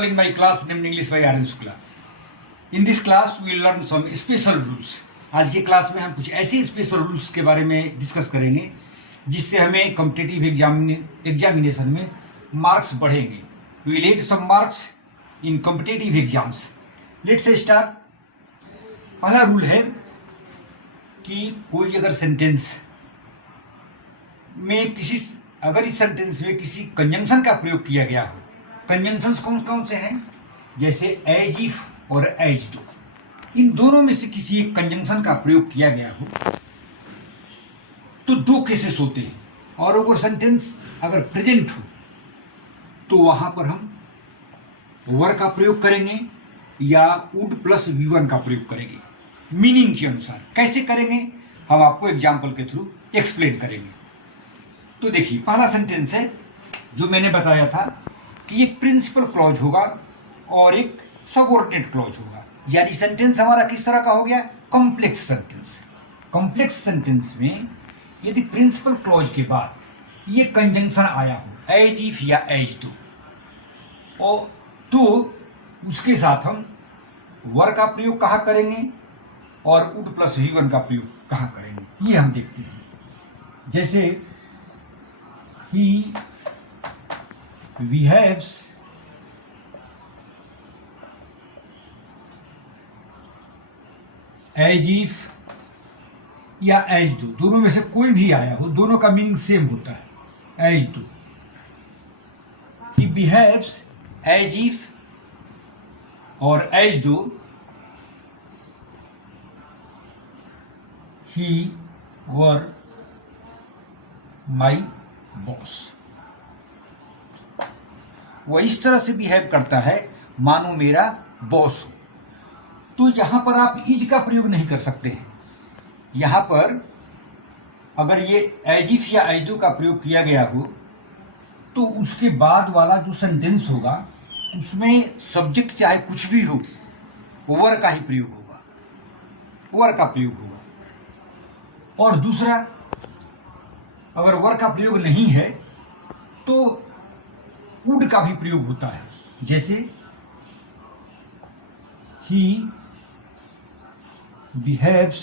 all in my class named English by R.N. Shukla. In this class we will learn some special rules. आज के class में हम कुछ ऐसे special rules के बारे में डिस्कस करेंगे जिससे हमें कॉम्पिटिटिव एग्जामिनेशन में मार्क्स बढ़ेंगे. We will add some marks in competitive exams. Let's start. पहला रूल है कि कोई अगर सेंटेंस में अगर इस सेंटेंस में किसी कंजंक्शन का प्रयोग किया गया हो. कंजंक्शंस कौन कौन से हैं? जैसे एज इफ और एज दो. इन दोनों में से किसी एक कंजंक्शन का प्रयोग किया गया हो तो दो केसेस होते हैं. और अगर सेंटेंस अगर प्रेजेंट हो तो वहां पर हम वर का प्रयोग करेंगे या वुड प्लस V1 का प्रयोग करेंगे मीनिंग के अनुसार. कैसे करेंगे हम आपको एग्जाम्पल के थ्रू एक्सप्लेन करेंगे. तो देखिए, पहला सेंटेंस है जो मैंने बताया था कि एक प्रिंसिपल क्लॉज होगा और एक सबऑर्डिनेट क्लॉज होगा. यानी सेंटेंस हमारा किस तरह का हो गया? Complex sentence. कॉम्प्लेक्स सेंटेंस में यदि प्रिंसिपल क्लॉज के बाद ये कंजंक्शन आया हो एज इफ या एज दो, और तो उसके साथ हम वर का प्रयोग कहाँ करेंगे और वुड प्लस V1 का प्रयोग कहाँ करेंगे, ये हम देखते हैं. जैसे he behaves as if या एज दो, दोनों में से कोई भी आया हो, दोनों का मीनिंग सेम होता है. एज दो, he behaves as if और एज दो he were my बॉस. वह इस तरह से बिहेव करता है मानो मेरा बॉस हो. तो यहां पर आप इज का प्रयोग नहीं कर सकते हैं. यहां पर अगर ये एज इफ या एज दो का प्रयोग किया गया हो तो उसके बाद वाला जो सेंटेंस होगा उसमें सब्जेक्ट चाहे कुछ भी हो वर का ही प्रयोग होगा, वर का प्रयोग होगा. और दूसरा, अगर वर का प्रयोग नहीं है तो वुड का भी प्रयोग होता है. जैसे he behaves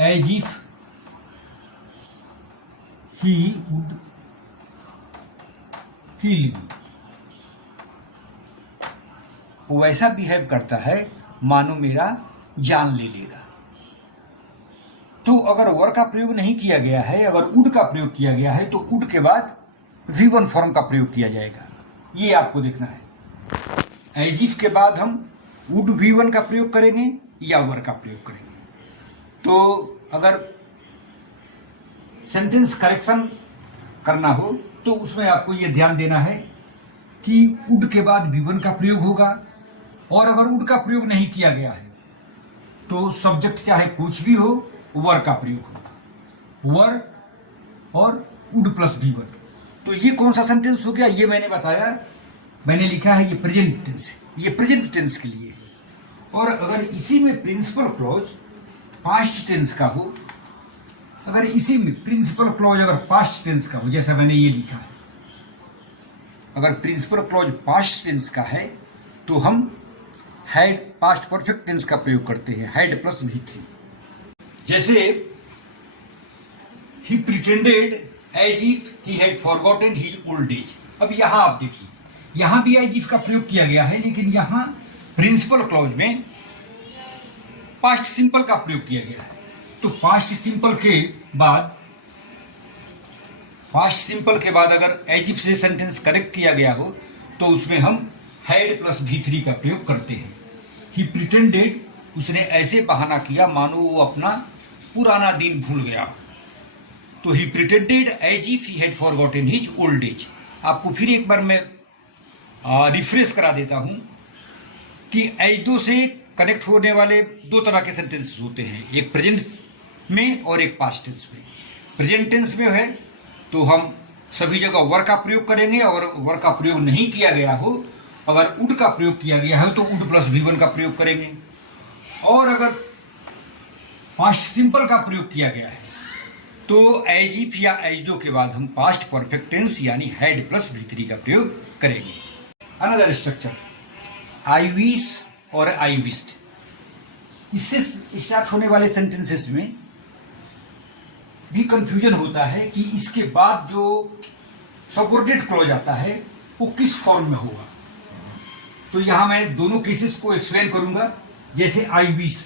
as if he would kill me. वो वैसा बिहेव करता है मानो मेरा जान ले लेगा. तो अगर वर का प्रयोग नहीं किया गया है, अगर वुड का प्रयोग किया गया है तो वुड के बाद V1 फॉर्म का प्रयोग किया जाएगा. ये आपको देखना है. एज इफ के बाद हम वुड V1 का प्रयोग करेंगे या वर का प्रयोग करेंगे. तो अगर सेंटेंस करेक्शन करना हो तो उसमें आपको ये ध्यान देना है कि वुड के बाद V1 का प्रयोग होगा. और अगर वुड का प्रयोग नहीं किया गया है तो सब्जेक्ट चाहे कुछ भी हो वर का प्रयोग होगा. वर और वुड प्लस V1. तो ये कौन सा सेंटेंस हो गया? ये मैंने बताया, मैंने लिखा है ये प्रेजेंट टेंस. ये प्रेजेंट टेंस के लिए है. और अगर इसी में प्रिंसिपल क्लॉज पास्ट टेंस का हो, अगर इसी में प्रिंसिपल क्लॉज अगर पास्ट टेंस का हो, जैसा मैंने ये लिखा है, अगर प्रिंसिपल क्लॉज पास्ट टेंस का है तो हम हैड पास्ट परफेक्ट टेंस का प्रयोग करते हैं, हैड प्लस V3. जैसे he pretended as if he had forgotten his old age. अब यहां आप देखिए, यहां भी as if का प्रयोग किया गया है, लेकिन यहां प्रिंसिपल क्लॉज में पास्ट सिंपल का प्रयोग किया गया है. तो पास्ट सिंपल के बाद अगर as if से सेंटेंस करेक्ट किया गया हो तो उसमें हम had प्लस V3 का प्रयोग करते हैं. he pretended, उसने ऐसे बहाना किया मानो वो अपना पुराना दिन भूल गया. तो he pretended as if he had forgotten his old age. आपको फिर एक बार मैं रिफ्रेश करा देता हूं कि एज दो से कनेक्ट होने वाले दो तरह के सेंटेंसेस होते हैं, एक प्रेजेंट में और एक पास्ट टेंस में. प्रेजेंट टेंस में है तो हम सभी जगह वर का प्रयोग करेंगे, और वर का प्रयोग नहीं किया गया हो, अगर वुड का प्रयोग किया गया है तो वुड प्लस V1 का प्रयोग करेंगे. और अगर पास्ट सिंपल का प्रयोग किया गया है तो एज इफ या एज दो के बाद हम पास्ट परफेक्ट टेंस यानी हैड प्लस V3 का प्रयोग करेंगे। अनदर स्ट्रक्चर आई विश और आई विश्ड, इससे स्टार्ट होने वाले सेंटेंसेस में भी कंफ्यूजन होता है कि इसके बाद जो सबऑर्डिनेट क्लॉज आता है वो किस फॉर्म में होगा। तो यहां मैं दोनों केसेस को एक्सप्लेन करूंगा। जैसे आई विश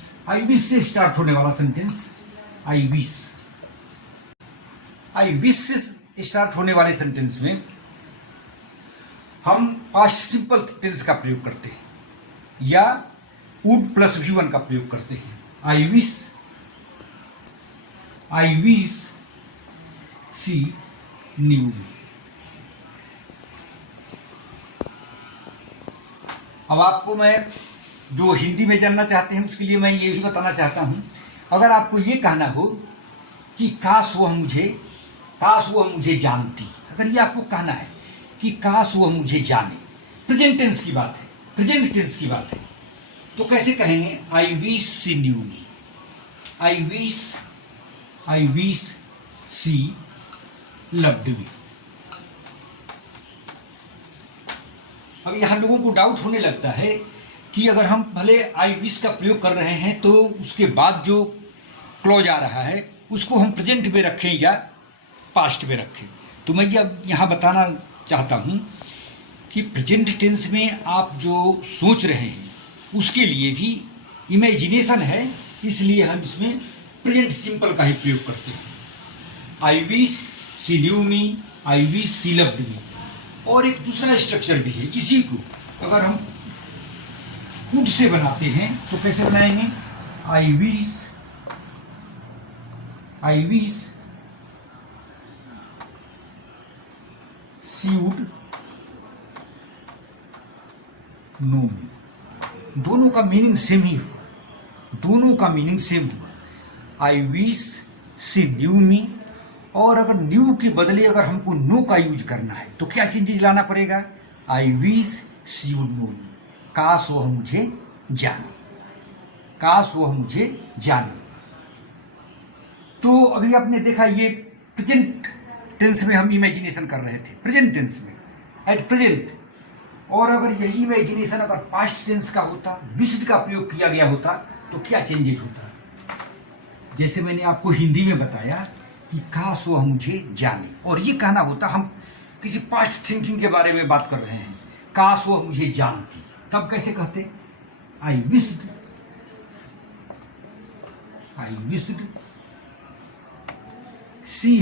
से स्टार्ट होने वाला सेंटेंस, आई विश से स्टार्ट होने वाले सेंटेंस में हम पास्ट सिंपल टेंस का प्रयोग करते हैं या वुड प्लस V1 का प्रयोग करते हैं। आई विश शी न्यू मी। अब आपको मैं जो हिंदी में जानना चाहते हैं उसके लिए मैं ये भी बताना चाहता हूं, अगर आपको ये कहना हो कि काश वह मुझे जानती, अगर ये आपको कहना है कि काश वह मुझे जाने, प्रेजेंट टेंस की बात है, तो कैसे कहेंगे? आई wish she knew me, I wish she loved me. अब यहां लोगों को डाउट होने लगता है कि अगर हम भले आई विश का प्रयोग कर रहे हैं तो उसके बाद जो क्लॉज आ रहा है उसको हम प्रेजेंट में रखें या पास्ट में रखें। तो मैं यहां बताना चाहता हूं कि प्रेजेंट टेंस में आप जो सोच रहे हैं उसके लिए भी इमेजिनेशन है, इसलिए हम इसमें प्रेजेंट सिंपल का ही प्रयोग करते हैं। आई wish she knew me, I wish she loved me. और एक दूसरा स्ट्रक्चर भी है, इसी को अगर हम वुड से बनाते हैं तो कैसे बनाएंगे? I wish she would know me. दोनों का मीनिंग सेम हुआ, I wish she knew me. और अगर न्यू के बदले अगर हमको नो का यूज करना है तो क्या चेंजेस लाना पड़ेगा? I wish she would know me, काश वह मुझे जाने। तो अभी आपने देखा ये प्रेजेंट टेंस में हम इमेजिनेशन कर रहे थे, प्रेजेंट टेंस में एट प्रेजेंट। और अगर यही इमेजिनेशन अगर पास्ट टेंस का होता, विश्ड का प्रयोग किया गया होता तो क्या चेंजेस होता? जैसे मैंने आपको हिंदी में बताया कि काश वह मुझे जाने, और ये कहना होता हम किसी पास्ट थिंकिंग के बारे में बात कर रहे हैं, काश वह मुझे जानती, तब कैसे कहते? I wished she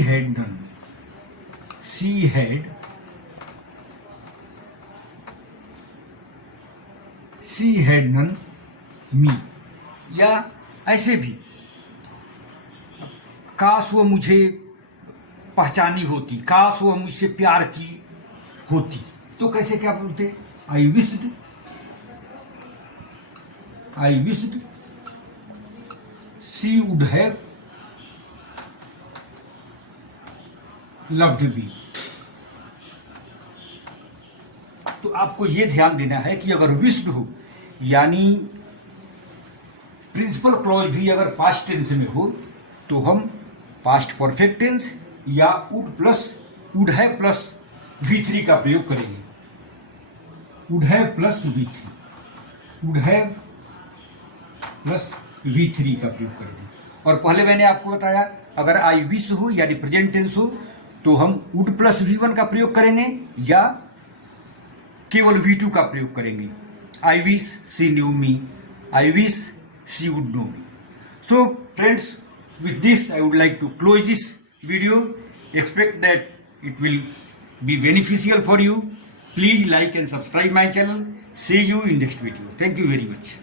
had known me. या ऐसे भी काश वो मुझे पहचानी होती, काश वो मुझसे प्यार की होती, तो कैसे क्या बोलते? आई wished she would have loved me. तो आपको यह ध्यान देना है कि अगर विश्ड हो यानी प्रिंसिपल क्लॉज भी अगर पास्ट टेंस में हो तो हम पास्ट परफेक्ट टेंस या वुड हैव प्लस V3 का प्रयोग करेंगे। वुड हैव प्लस V3 का प्रयोग करेंगे। और पहले मैंने आपको बताया अगर आई विश हो यानी प्रेजेंट टेंस हो तो हम वुड प्लस V1 का प्रयोग करेंगे या केवल V2 का प्रयोग करेंगे। आई wish she knew me, I wish she would know me. So friends, with this I would like to close this video. Expect that it will be beneficial for you. Please like and subscribe my channel. See you in next video. Thank you very much.